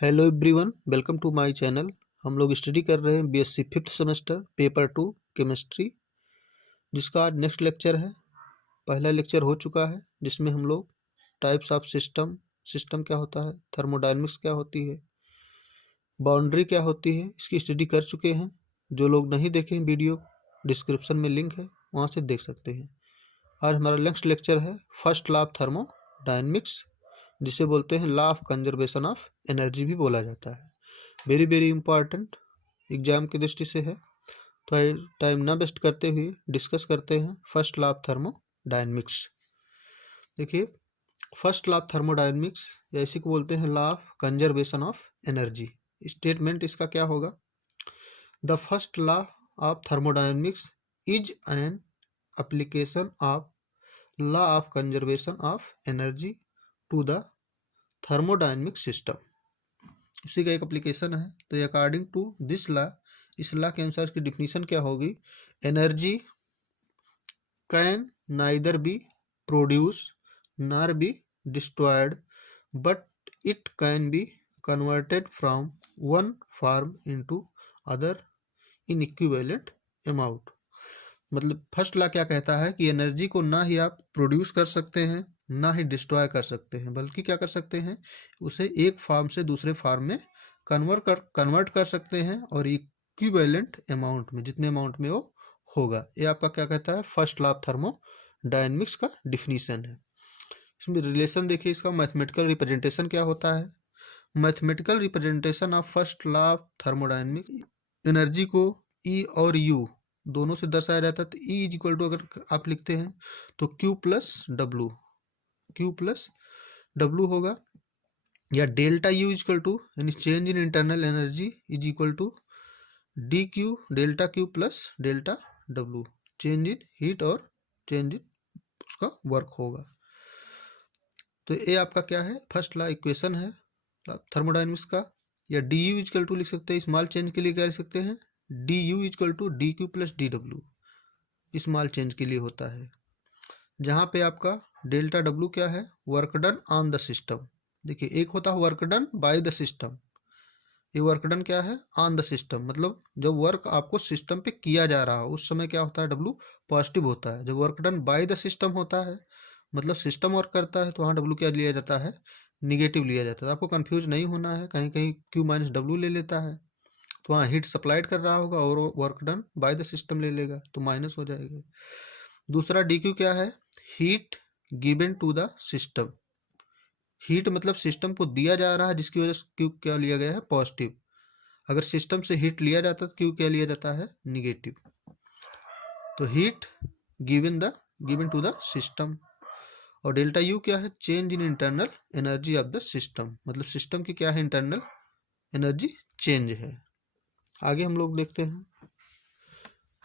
Hello everyone, welcome to my channel. हम लोग study कर रहे हैं BSc fifth semester paper 2 chemistry, जिसका आज नेक्स्ट लेक्चर है। पहला लेक्चर हो चुका है जिसमें हम लोग टाइप्स ऑफ सिस्टम क्या होता है, थर्मोडायनेमिक्स क्या होती है, बाउंड्री क्या होती है, इसकी स्टडी कर चुके हैं। जो लोग नहीं देखे हैं वीडियो, डिस्क्रिप्शन में लिंक है, वहाँ से देख सकते हैं। आज हमारा नेक्स्ट लेक्चर है फर्स्ट लॉ ऑफ थर्मोडायनेमिक्स, जिसे बोलते हैं law of conservation of energy भी बोला जाता है। वेरी वेरी इंपॉर्टेंट एग्जाम की दृष्टि से है। तो टाइम ना वेस्ट करते हुए डिस्कस करते हैं फर्स्ट लॉ ऑफ थर्मोडायनेमिक्स। देखिए, फर्स्ट लॉ ऑफ थर्मोडायनेमिक्स या इसी को बोलते हैं law of conservation of energy. Statement इसका क्या होगा? The first law of thermodynamics is an application of law of conservation of energy to the thermodynamic system. उसी का एक एप्लीकेशन है। तो अकॉर्डिंग टू दिस लॉ, इस लॉ के अनुसार इसकी डिफिनीशन क्या होगी? Energy can neither be produced nor be destroyed, but it can be converted from one form into other in equivalent amount. मतलब फर्स्ट लॉ क्या कहता है कि एनर्जी को ना ही आप प्रोड्यूस कर सकते हैं, ना ही डिस्ट्रॉय कर सकते हैं, बल्कि क्या कर सकते हैं, उसे एक फॉर्म से दूसरे फॉर्म में कन्वर्ट कर सकते हैं, और इक्विवेलेंट अमाउंट में, जितने अमाउंट में वो होगा। ये आपका क्या कहता है? फर्स्ट लॉ ऑफ थर्मोडायनेमिक्स का डिफिनीशन है। इसमें रिलेशन देखिए, इसका मैथमेटिकल रिप्रेजेंटेशन क्या होता है। Mathematical representation of first law of thermodynamics, energy को ई और यू दोनों से दर्शाया जाता है। तो ई इज इक्वल टू, अगर आप लिखते हैं तो क्यू प्लस डब्लू होगा, या delta U is equal to, यानी change in internal energy is equal to D Q delta Q plus delta W, change in heat और चेंज इन उसका वर्क होगा। तो ये आपका क्या है? फर्स्ट लॉ इक्वेशन है थर्मोडायनेमिक्स का। या डी यू इजकल टू लिख सकते हैं, स्मॉल चेंज के लिए क्या लिख सकते हैं? D U equal to D Q plus D W, small change के लिए होता है। जहाँ पे आपका डेल्टा डब्ल्यू क्या है? Work done on the system. देखिए, एक होता है work done by the system, ये वर्क डन क्या है? On the system. मतलब जब वर्क आपको सिस्टम पे किया जा रहा हो उस समय क्या होता है? डब्ल्यू पॉजिटिव होता है। जब work done by the system होता है, मतलब सिस्टम वर्क करता है, तो वहाँ डब्ल्यू क्या लिया जाता है? निगेटिव लिया जाता है। आपको कंफ्यूज नहीं होना है, कहीं कहीं क्यू माइनस डब्ल्यू ले लेता है, तो वहाँ हीट सप्लाइड कर रहा होगा और work done by the system ले लेगा, तो माइनस हो जाएगा। दूसरा डी क्यू क्या है? Heat given to the system. Heat मतलब सिस्टम को दिया जा रहा है, जिसकी वजह से क्यू क्या लिया गया है? पॉजिटिव। अगर सिस्टम से हीट लिया जाता है तो क्यू क्या लिया जाता है? निगेटिव। तो heat given to the system. और डेल्टा यू क्या है? Change in internal energy of the system. मतलब सिस्टम की क्या है? इंटरनल एनर्जी चेंज है। आगे हम लोग देखते हैं।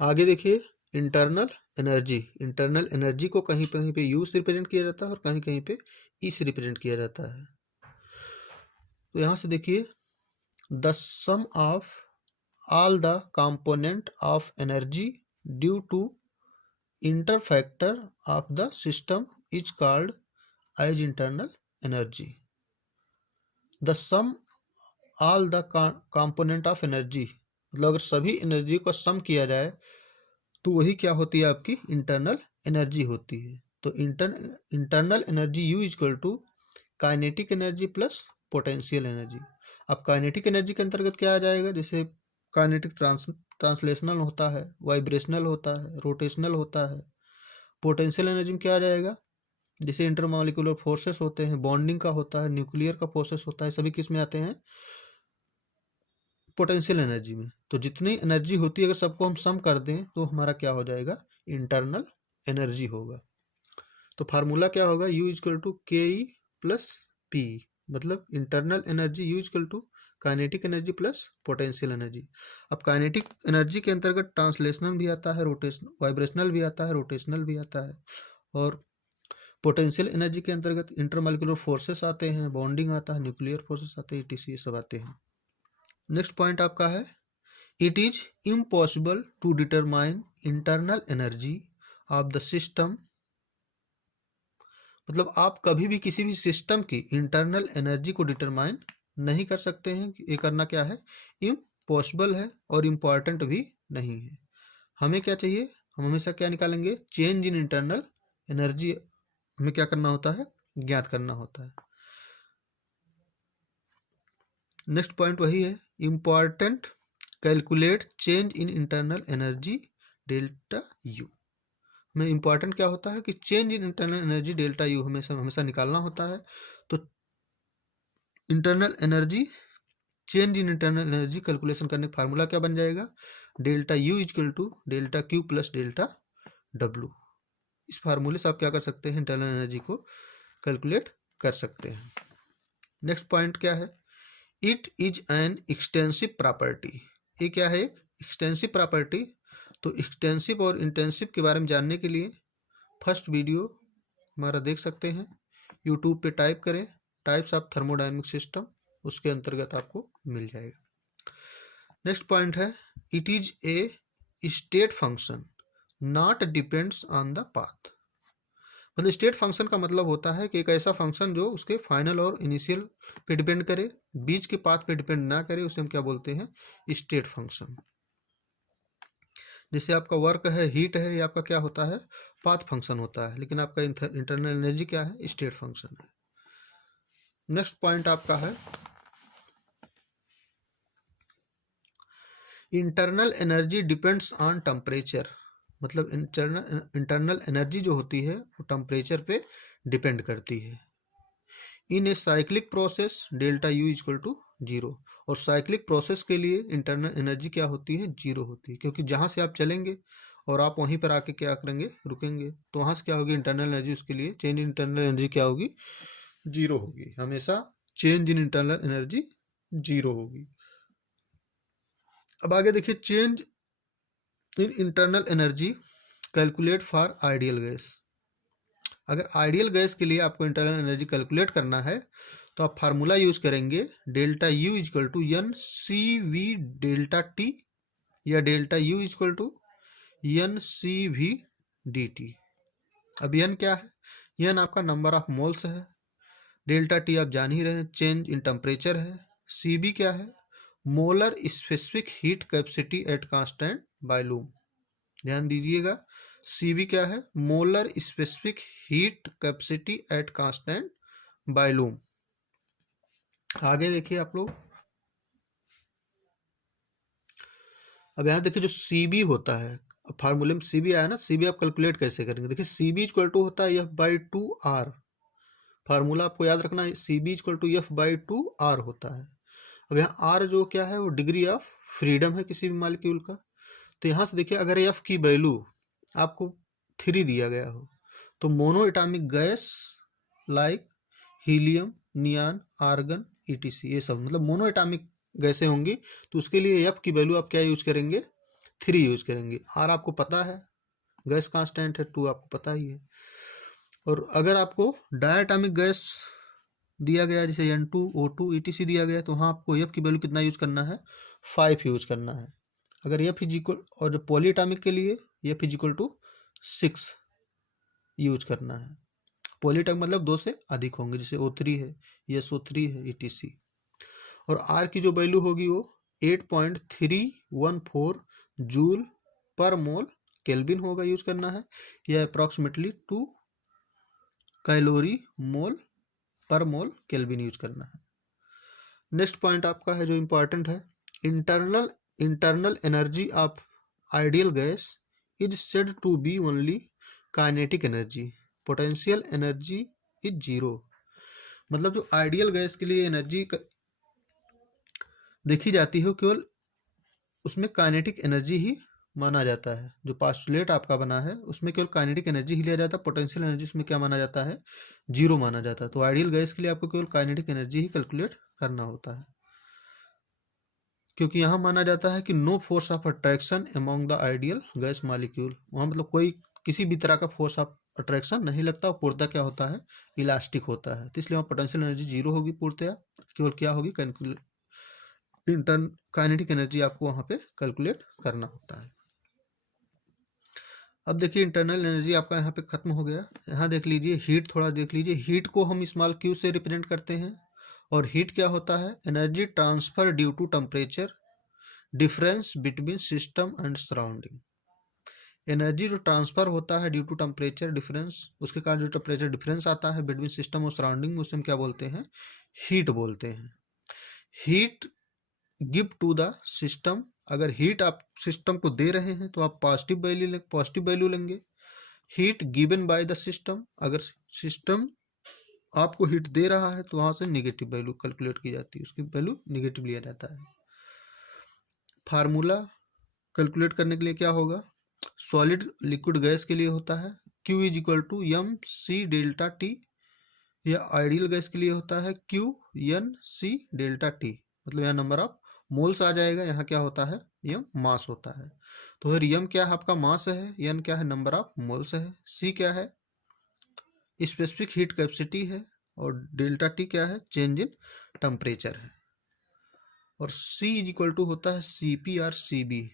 आगे देखिए, इंटरनल एनर्जी को कहीं कहीं पे यू से रिप्रेजेंट किया जाता है और कहीं कहीं पे ई से रिप्रेजेंट किया जाता है। तो यहाँ से देखिए, the sum of all the component of energy due to interfactor of the system is called as internal energy. The sum all the component of energy, मतलब अगर सभी एनर्जी को सम किया जाए तो वही क्या होती है? आपकी इंटरनल एनर्जी होती है। तो internal energy U equal to kinetic energy plus potential energy. अब काइनेटिक एनर्जी के अंतर्गत क्या आ जाएगा? जैसे काइनेटिक ट्रांसलेशनल होता है, वाइब्रेशनल होता है, रोटेशनल होता है। पोटेंशियल एनर्जी में क्या आ जाएगा? जैसे इंटरमॉलिक्यूलर फोर्सेस होते हैं, बॉन्डिंग का होता है, न्यूक्लियर का प्रोसेस होता है, सभी किस में आते हैं? पोटेंशियल एनर्जी में। तो जितनी एनर्जी होती है अगर सबको हम सम कर दें तो हमारा क्या हो जाएगा? इंटरनल एनर्जी होगा। तो फार्मूला क्या होगा? You equal to K E plus P, मतलब internal energy U equal to kinetic energy plus potential energy. अब काइनेटिक एनर्जी के अंतर्गत ट्रांसलेशनल भी आता है, रोटेशन वाइब्रेशनल भी आता है, रोटेशनल भी आता है। और पोटेंशियल एनर्जी के अंतर्गत इंटरमॉलिक्यूलर फोर्सेस आते हैं, बॉन्डिंग आता है, न्यूक्लियर फोर्सेस आते हैं, etc. ये सब आते हैं। नेक्स्ट पॉइंट आपका है, it is impossible to determine internal energy of the system. मतलब आप कभी भी किसी भी सिस्टम की इंटरनल एनर्जी को डिटरमाइन नहीं कर सकते हैं, ये करना क्या है, इम्पॉसिबल है और इम्पॉर्टेंट भी नहीं है। हमें क्या चाहिए, हम हमेशा क्या निकालेंगे, चेंज इन इंटरनल एनर्जी हमें क्या करना होता है, ज्ञात करना होता है। नेक्स्ट पॉइंट वही है, important calculate change in internal energy delta U. में इम्पॉर्टेंट क्या होता है कि change in internal energy delta U हमेशा हमेशा निकालना होता है। तो internal energy, change in internal energy calculation करने का फार्मूला क्या बन जाएगा, delta U equal to delta Q plus delta W. इस फार्मूले से आप क्या कर सकते हैं, इंटरनल एनर्जी को कैलकुलेट कर सकते हैं। नेक्स्ट पॉइंट क्या है, it is an extensive property. ये क्या है, एक एक्सटेंसिव प्रॉपर्टी। तो एक्सटेंसिव और इंटेंसिव के बारे में जानने के लिए फर्स्ट वीडियो हमारा देख सकते हैं, यूट्यूब पे टाइप करें टाइप्स ऑफ थर्मोडायनेमिक सिस्टम, उसके अंतर्गत आपको मिल जाएगा। नेक्स्ट पॉइंट है, it is a state function not depends on the path. मतलब स्टेट फंक्शन का मतलब होता है कि एक ऐसा फंक्शन जो उसके फाइनल और इनिशियल पे डिपेंड करे, बीच के पाथ पे डिपेंड ना करे, उसे हम क्या बोलते हैं, स्टेट फंक्शन। जैसे आपका वर्क है, हीट है, ये आपका क्या होता है, पाथ फंक्शन होता है, लेकिन आपका इंटरनल एनर्जी क्या है, स्टेट फंक्शन है। नेक्स्ट पॉइंट आपका है, internal energy depends on temperature. मतलब इंटरनल एनर्जी जो होती है वो टेम्परेचर पे डिपेंड करती है। In a cyclic process delta U equal to zero. और साइक्लिक प्रोसेस के लिए इंटरनल एनर्जी क्या होती है, जीरो होती है, क्योंकि जहाँ से आप चलेंगे और आप वहीं पर आके क्या करेंगे, रुकेंगे, तो वहाँ से क्या होगी, इंटरनल एनर्जी, उसके लिए चेंज इन इंटरनल एनर्जी क्या होगी, जीरो होगी। हमेशा change in internal energy zero होगी। अब आगे देखिए, change in internal energy calculate for ideal gas. अगर आइडियल गैस के लिए आपको इंटरनल एनर्जी कैलकुलेट करना है तो आप फार्मूला यूज करेंगे, delta U equal to N C V delta T, या delta U equal to N C V D T. अब एन क्या है, एन आपका नंबर ऑफ मोल्स है, डेल्टा टी आप जान ही रहे हैं, चेंज इन टेम्परेचर है, सी बी क्या है, molar specific heat capacity at constant volume. ध्यान दीजिएगा, सी बी क्या है, molar specific heat capacity at constant volume. आगे देखिए आप लोग, अब यहाँ देखिए जो सी बी होता है, फार्मूले में सी बी आया ना, सी बी आप कैलकुलेट कैसे करेंगे, देखिए सी बी इक्वल टू होता है F by two R. Formula आपको याद रखना है, C V equal to F by two R होता है। अब यहाँ आर जो क्या है, वो डिग्री ऑफ फ्रीडम है किसी भी मॉलिक्यूल का। तो यहाँ से देखिए, अगर एफ की वैल्यू आपको 3 दिया गया हो, तो mono atomic gas like helium, neon, argon, etc, ये सब मतलब मोनो एटॉमिक गैसें होंगी, तो उसके लिए एफ की वैल्यू आप क्या यूज करेंगे, 3 यूज करेंगे। आर आपको पता है, गैस कांस्टेंट है, 2 आपको पता ही है। और अगर आपको डायटॉमिक गैस दिया गया, जैसे N2O2 ETC दिया गया, तो वहाँ आपको एफ की वैल्यू कितना यूज करना है, 5 यूज करना है। अगर एफ इज इक्वल, और जो पॉलीएटॉमिक के लिए F is equal to 6 use करना है। पॉलीएटॉमिक मतलब 2 से अधिक होंगे, जैसे O3 है, SO3 है, ETC। और आर की जो वैल्यू होगी वो 8.314 जूल पर मोल केल्विन होगा, यूज करना है, या अप्रॉक्सीमेटली 2 कैलोरी मोल पर मोल केल्विन यूज करना है। नेक्स्ट पॉइंट आपका है जो इंपॉर्टेंट है, internal energy of ideal gas is said to be only kinetic energy, potential energy is zero. मतलब जो आइडियल गैस के लिए एनर्जी देखी जाती है, केवल उसमें काइनेटिक एनर्जी ही माना जाता है। जो पास्टुलेट आपका बना है उसमें केवल काइनेटिक एनर्जी ही लिया जाता है, पोटेंशियल एनर्जी उसमें क्या माना जाता है, जीरो माना जाता है। तो आइडियल गैस के लिए आपको केवल काइनेटिक एनर्जी ही कैलकुलेट करना होता है, क्योंकि यहाँ माना जाता है कि no force of attraction among the ideal gas molecule. वहाँ मतलब कोई किसी भी तरह का फोर्स ऑफ अट्रैक्शन नहीं लगता, और पूर्णतः क्या होता है, इलास्टिक होता है। तो इसलिए वहाँ पोटेंशियल एनर्जी जीरो होगी, पूर्णतः केवल क्या होगी, इंटर्न काइनेटिक एनर्जी आपको वहाँ पे कैलकुलेट करना होता है। अब देखिए इंटरनल एनर्जी आपका यहाँ पे खत्म हो गया। यहाँ देख लीजिए हीट, थोड़ा देख लीजिए, हीट को हम स्मॉल क्यू से रिप्रेजेंट करते हैं और हीट क्या होता है? Energy transfer due to temperature difference between system and surrounding. Energy जो ट्रांसफर होता है ड्यू टू टेम्परेचर डिफरेंस, उसके कारण जो टेम्परेचर डिफरेंस आता है बिटवीन सिस्टम और सराउंडिंग, उसे हम क्या बोलते हैं? हीट बोलते हैं। Heat give to the system, अगर हीट आप सिस्टम को दे रहे हैं तो आप पॉजिटिव वैल्यू लेंगे। Heat given by the system, अगर सिस्टम आपको हीट दे रहा है तो वहां से नेगेटिव वैल्यू कैलकुलेट की जाती है, उसकी वैल्यू नेगेटिव लिया जाता है। फार्मूला कैलकुलेट करने के लिए क्या होगा? सॉलिड लिक्विड गैस के लिए होता है Q is equal to M C delta T, या आइडियल गैस के लिए होता है Q N C delta T. मतलब यहाँ नंबर ऑफ मोल्स आ जाएगा, यहाँ क्या होता है? यम मास होता है। तो फिर यम क्या है? आपका मास है। एन क्या है? नंबर ऑफ मोल्स है। सी क्या है? स्पेसिफिक हीट कैपेसिटी है। और डेल्टा टी क्या है? चेंज इन टेम्परेचर है। और सी इज इक्वल टू होता है C P or C V.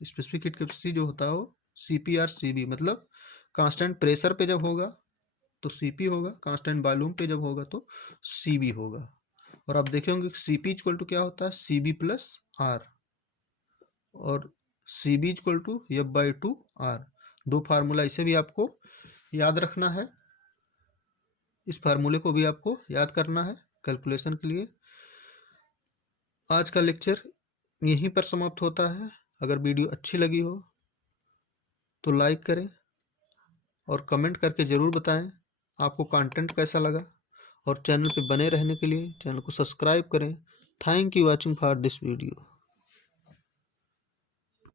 Specific heat capacity जो होता है वो C P or C V, मतलब कांस्टेंट प्रेशर पे जब होगा तो सी पी होगा, कांस्टेंट वॉल्यूम पे जब होगा तो सी बी होगा। और आप देखेंगे सी पी इक्वल टू क्या होता है? सी बी प्लस आर, और C V equal to F by two R. दो फार्मूला इसे भी आपको याद रखना है, इस फार्मूले को भी आपको याद करना है कैलकुलेशन के लिए। आज का लेक्चर यहीं पर समाप्त होता है। अगर वीडियो अच्छी लगी हो तो लाइक करें और कमेंट करके ज़रूर बताएं आपको कंटेंट कैसा लगा। और चैनल पे बने रहने के लिए चैनल को सब्सक्राइब करें। Thank you watching for this video.